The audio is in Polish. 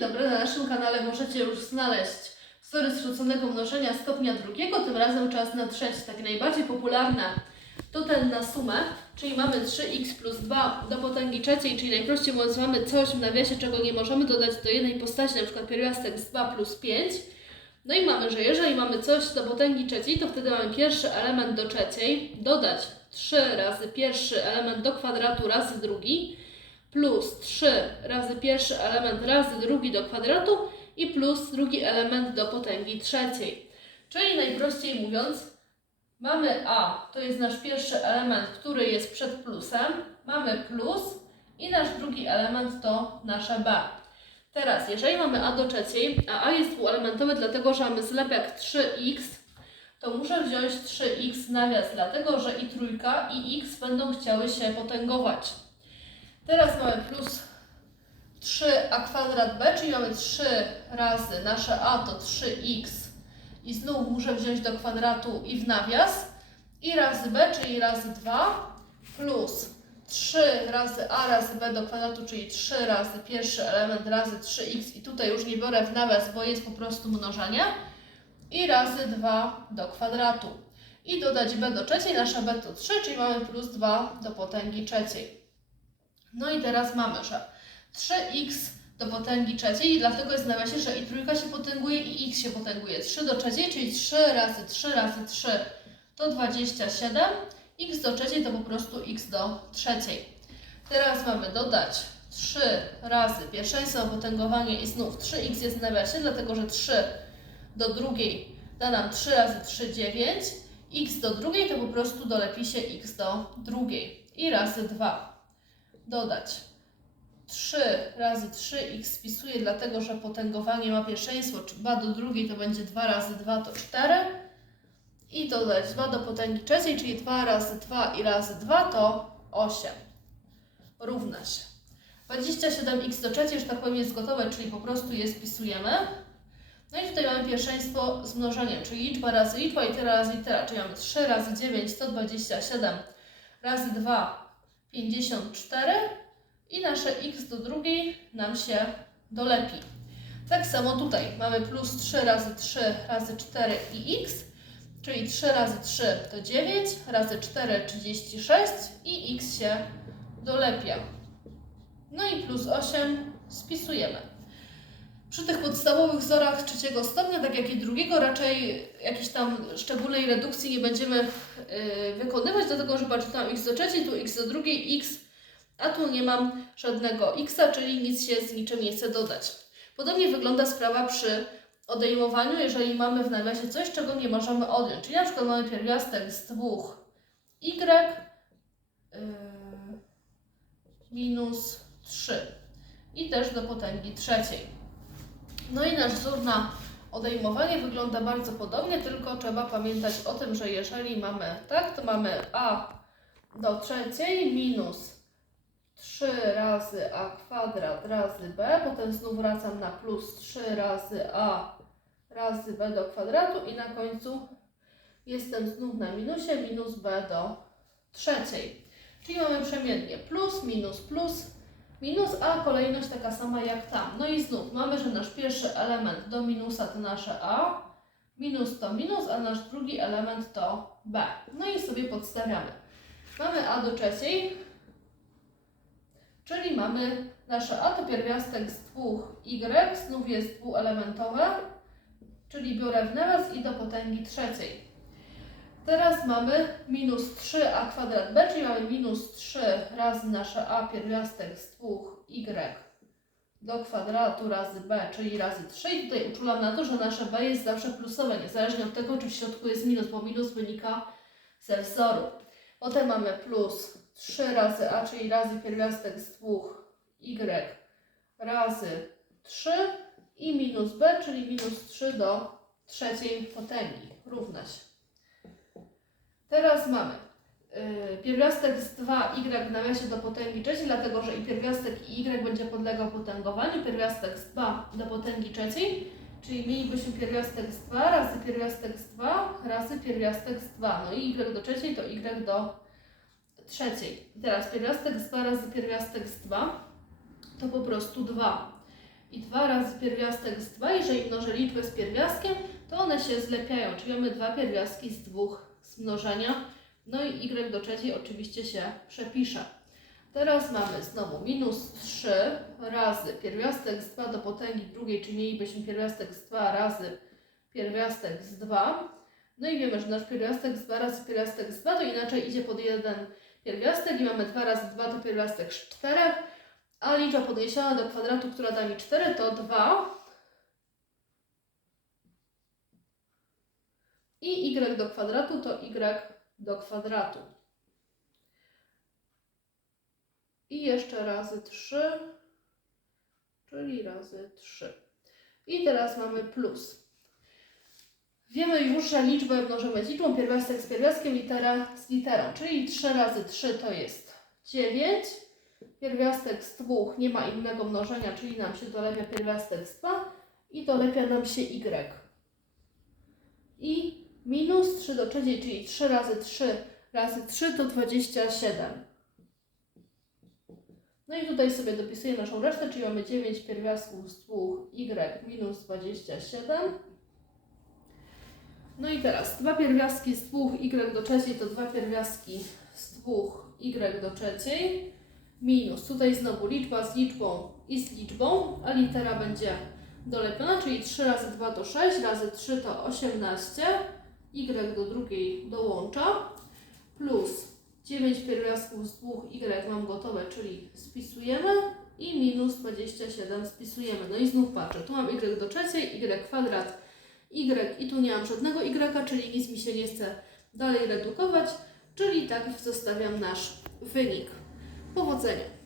Dobry, na naszym kanale możecie już znaleźć wzory zrzuconego mnożenia stopnia drugiego, tym razem czas na trzecie, takie najbardziej popularne. To ten na sumę, czyli mamy 3x plus 2 do potęgi trzeciej, czyli najprościej mówiąc mamy coś w nawiasie, czego nie możemy dodać do jednej postaci, na przykład pierwiastek z 2 plus 5. No i mamy, że jeżeli mamy coś do potęgi trzeciej, to wtedy mamy pierwszy element do trzeciej, dodać. 3 razy pierwszy element do kwadratu razy drugi, plus 3 razy pierwszy element razy drugi do kwadratu i plus drugi element do potęgi trzeciej. Czyli najprościej mówiąc, mamy a, to jest nasz pierwszy element, który jest przed plusem, mamy plus i nasz drugi element to nasze b. Teraz, jeżeli mamy a do trzeciej, a a jest dwuelementowe dlatego, że mamy zlepiak 3x, to muszę wziąć 3x nawias, dlatego że i trójka i x będą chciały się potęgować. Teraz mamy plus 3a kwadrat b, czyli mamy 3 razy nasze a to 3x i znów muszę wziąć do kwadratu i w nawias. I razy b, czyli razy 2 plus 3 razy a razy b do kwadratu, czyli 3 razy pierwszy element razy 3x i tutaj już nie biorę w nawias, bo jest po prostu mnożenie. I razy 2 do kwadratu. I dodać b do trzeciej, nasza b to 3, czyli mamy plus 2 do potęgi trzeciej. No i teraz mamy, że 3x do potęgi trzeciej, dlatego jest w nawiasie, że i trójka się potęguje i x się potęguje. 3 do trzeciej, czyli 3 razy 3 razy 3 to 27, x do trzeciej to po prostu x do trzeciej. Teraz mamy dodać 3 razy pierwszeństwo potęgowanie i znów 3x jest w nawiasie, dlatego że 3 do drugiej da nam 3 razy 3, 9, x do drugiej to po prostu dolepi się x do drugiej i razy 2 dodać. 3 razy 3x spisuję, dlatego że potęgowanie ma pierwszeństwo, czy 2 do drugiej to będzie 2 razy 2 to 4 i dodać. 2 do potęgi trzeciej, czyli 2 razy 2 i razy 2 to 8 równa się. 27x do trzeciej, że tak powiem jest gotowe, czyli po prostu je spisujemy. No i tutaj mamy pierwszeństwo z mnożeniem, czyli liczba razy liczba i tyle razy tyle, czyli mamy 3 razy 9 127 razy 2 54 i nasze x do drugiej nam się dolepi. Tak samo tutaj mamy plus 3 razy 3 razy 4 i x, czyli 3 razy 3 to 9, razy 4 36 i x się dolepia. No i plus 8 spisujemy. Przy tych podstawowych wzorach trzeciego stopnia, tak jak i drugiego, raczej jakiejś tam szczególnej redukcji nie będziemy yy, wykonywać, dlatego że patrzę tam x do trzeciej, tu x do drugiej, x, a tu nie mam żadnego x, czyli nic się z niczym nie chcę dodać. Podobnie wygląda sprawa przy odejmowaniu, jeżeli mamy w nawiasie coś, czego nie możemy odjąć. Czyli na przykład mamy pierwiastek z dwóch y yy, minus 3 i też do potęgi trzeciej. No i nasz wzór na odejmowanie wygląda bardzo podobnie, tylko trzeba pamiętać o tym, że jeżeli mamy tak, to mamy a do trzeciej minus 3 razy a kwadrat razy b, potem znów wracam na plus 3 razy a razy b do kwadratu i na końcu jestem znów na minusie minus b do trzeciej. Czyli mamy przemiennie plus, minus, plus, minus, a kolejność taka sama jak tam. No i znów mamy, że nasz pierwszy element do minusa to nasze a, minus to minus, a nasz drugi element to b. No i sobie podstawiamy. Mamy a do trzeciej, czyli mamy nasze a to pierwiastek z dwóch y, znów jest dwuelementowe, czyli biorę w nawias i do potęgi trzeciej. Teraz mamy minus 3a kwadrat b, czyli mamy minus 3 razy nasze a pierwiastek z dwóch y do kwadratu razy b, czyli razy 3. I tutaj uczulam na to, że nasze b jest zawsze plusowe, niezależnie od tego, czy w środku jest minus, bo minus wynika ze wzoru. Potem mamy plus 3 razy a, czyli razy pierwiastek z dwóch y razy 3 i minus b, czyli minus 3 do trzeciej potęgi. Równa się. Teraz mamy yy, pierwiastek z 2y w nawiasie do potęgi trzeciej, dlatego że i pierwiastek y będzie podlegał potęgowaniu, pierwiastek z 2 do potęgi trzeciej, czyli mielibyśmy pierwiastek z 2 razy pierwiastek z 2 razy pierwiastek z 2. No i y do trzeciej to y do trzeciej. I teraz pierwiastek z 2 razy pierwiastek z 2 to po prostu 2. I 2 razy pierwiastek z 2. Jeżeli mnożę liczbę z pierwiastkiem, to one się zlepiają, czyli mamy dwa pierwiastki z dwóch z mnożenia. No i y do trzeciej oczywiście się przepisze. Teraz mamy znowu minus 3 razy pierwiastek z 2 do potęgi drugiej, czyli mielibyśmy pierwiastek z 2 razy pierwiastek z 2. No i wiemy, że nasz pierwiastek z 2 razy pierwiastek z 2 to inaczej idzie pod jeden pierwiastek i mamy 2 razy 2 to pierwiastek z 4, a liczba podniesiona do kwadratu, która da mi 4 to 2 i y do kwadratu to y do kwadratu. I jeszcze razy 3, czyli razy 3. I teraz mamy plus. Wiemy już, że liczbę mnożymy z liczbą, pierwiastek z pierwiastkiem, litera z literą, czyli 3 razy 3 to jest 9. Pierwiastek z 2 nie ma innego mnożenia, czyli nam się dolepia pierwiastek z 2 i dolepia nam się y. I minus 3 do trzeciej, czyli 3 razy 3 razy 3 to 27. No i tutaj sobie dopisuję naszą resztę, czyli mamy 9 pierwiastków z 2 y minus 27. No i teraz dwa pierwiastki z 2 y do trzeciej to dwa pierwiastki z 2 y do trzeciej minus, tutaj znowu liczba z liczbą i z liczbą, a litera będzie dolepiona, czyli 3 razy 2 to 6, razy 3 to 18, y do drugiej dołącza, plus 9 pierwiastków z 2 y mam gotowe, czyli spisujemy i minus 27 spisujemy. No i znów patrzę, tu mam y do trzeciej, y kwadrat, y i tu nie mam żadnego y, czyli nic mi się nie chce dalej redukować, czyli tak zostawiam nasz wynik. Powodzenia!